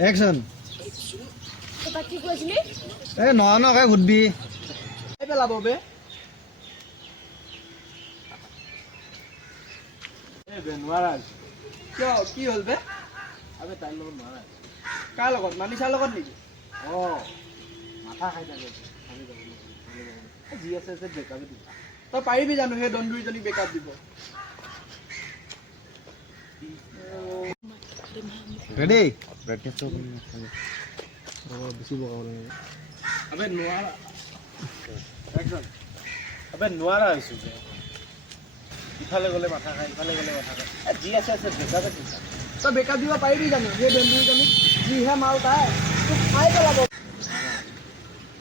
Action. কি কৈছিলি এ নকে ঘুৰবি এই পেলাব বে এ বে নোৱাৰা কিয় কি হ'ল বে আবে তাইৰ লগত নোৱাৰা কাৰ লগত মানিছাৰ লগত নেকি অ মাথা খাই থাকে যি আছে বেকাবে দিব তই পাৰিবি জানো সেই দন্দুৰীজনীক বেকআপ দিব ৰেডি প্ৰেক্টিছ তো বেছি বকাব লাগে আবে নোৱাৰা একজন আবে নোৱাৰা হৈছো যে ইফালে গ'লে মাথা খাই ইফালে গ'লে মাথা খাই যি আছে বেকাবে দিব তই বেকআপ দিব পাৰিবি জানো সেই দন্দুৰীজনীক যিহে মাল তাই তোক খাই পেলাব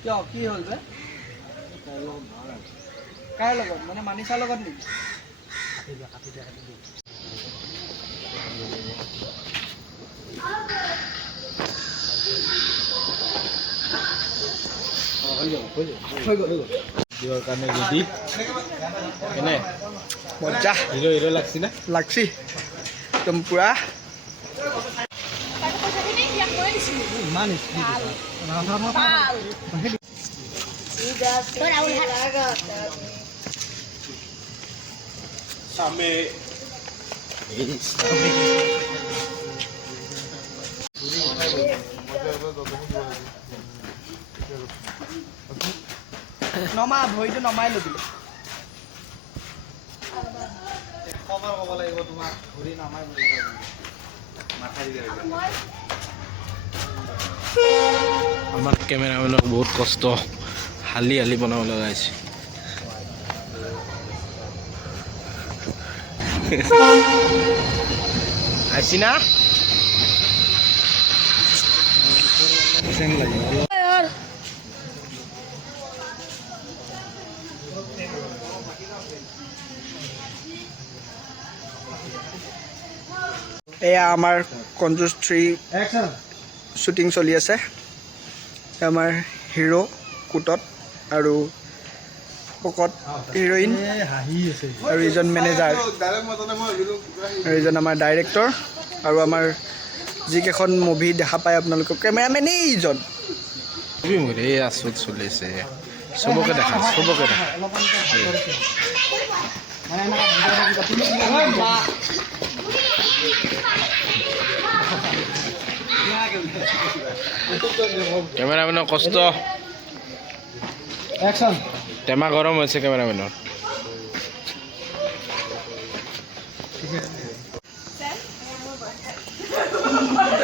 কিয় কি হ'ল বে কাৰ লগত মানে মানিছাৰ লগত নেকি হৈ গ'ল দিবৰ কাৰণে ৰেডি এনে মজা হিৰো লাগছি না লাগছি একদম পুৰা ইমান সামে নমা ভৰিটো নমাই ল'বি খবৰ ক'ব লাগিব তোমাক ঘূৰি নামাই মাথা দি আমাৰ কেমেৰামেনক বহুত কষ্ট হালি হালি বনাব লগা হৈছে আহিছি না এয়া আমাৰ কঞ্জুছ 3 একশন শ্বুটিং চলি আছে আমাৰ হিৰো কুটত আৰু পকত হিৰোইন হাঁহি আছে আৰু এজন মেনেজাৰ আৰু এজন আমাৰ ডাইৰেক্টৰ আৰু আমাৰ যিকেইখন মুভি দেখা পায় আপোনালোকক কেমেৰামেনেই ইজন এই আচুত চলিছে চবকে দেখা কেমেৰামেনৰ কষ্ট একশন টেমা গৰম হৈছে কেমেৰামেনৰ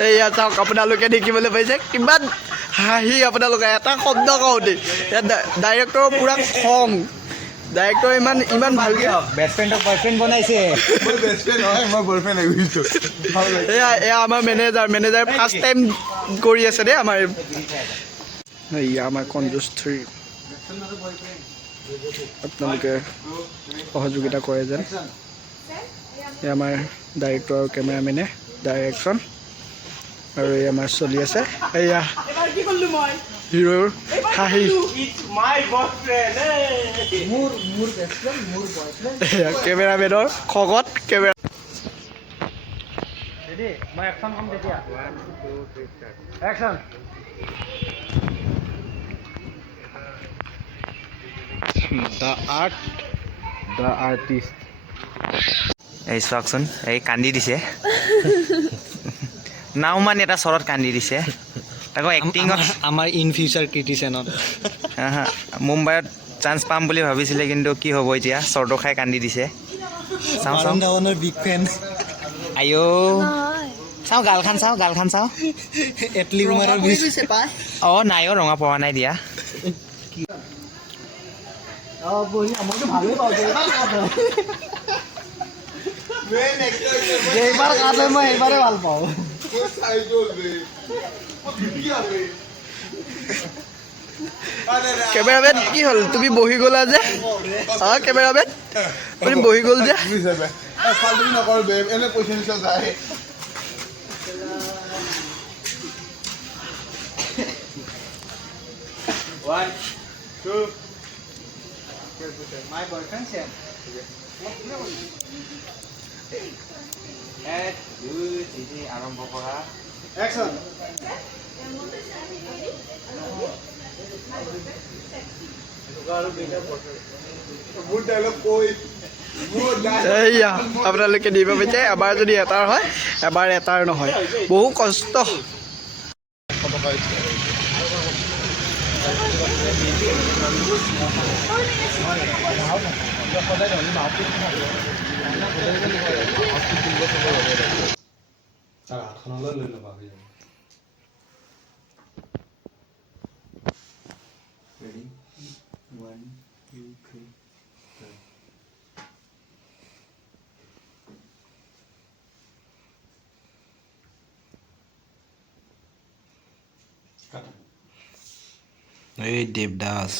এয়া চাওক আপোনালোকে দেখিবলৈ পাইছে কিমান হাঁহি আপোনালোকে এটা শব্দ কওঁতে ইয়াত ডাইৰেক্টৰৰ পূৰা খং ডাইৰেক্টৰ ইমান ভালকৈ বেষ্টফ্ৰেণ্ডক বয়ফ্ৰেণ্ড বনাইছে মই বেষ্টফ্ৰেণ্ড নহয় মই বয়ফ্ৰেণ্ড আহিছোঁ এয়া আমাৰ মেনেজাৰ ফাৰ্ষ্ট টাইম কৰি আছে দেই আমাৰ এয়া আমাৰ কঞ্জুছ 3 আপোনালোকে সহযোগিতা কৰে যেন এয়া আমাৰ ডাইৰেক্টৰ আৰু কেমেৰামেনে ডাইৰেকশ্যন আৰু এই আমাৰ চলি আছে এয়া হিৰোৰ হাঁহি কেমেৰামেনৰ খগত কেমেৰা মই একশন কম তেতিয়া action the art the artist এই চাওকচোন এই কান্দি দিছে নাওমান এটা চৰত কান্দি দিছে তাকো এক্টিঙত আমাৰ ইন ফিউচাৰ ক্ৰিটিচিয়ানত মুম্বাইত চান্স পাম বুলি ভাবিছিলে কিন্তু কি হ'ব এতিয়া চৰটো খাই কান্দি দিছে চাওঁ বিগ ফেন আইঅ চাওঁ গালখান চাওঁ এটলি কুমাৰৰ অঁ নাই অঁ ৰঙা পোৱা নাই দিয়া মইতো ভালেই পাওঁ যেইবাৰ কাট হয় মই সেইবাৰে ভাল পাওঁ কেমেৰামেন কি হ'ল তুমি বহি গ'লা যে কেমেৰামেন আপুনি বহি গ'ল যে নকৰো এনে পইচা নিচা যায় One, two. My boyfriend said. আৰম্ভ কৰা অ্যাকশন মোৰ ডাইলগ কৈ মোৰ এইয়া আপোনালোকে দিব পাৰিছে এবাৰ যদি এটাৰ হয় এবাৰ এটাৰ নহয় বহু কষ্ট তাৰ হাতখনলৈ লৈ ল'বা হৈ যাব এই দেৱদাস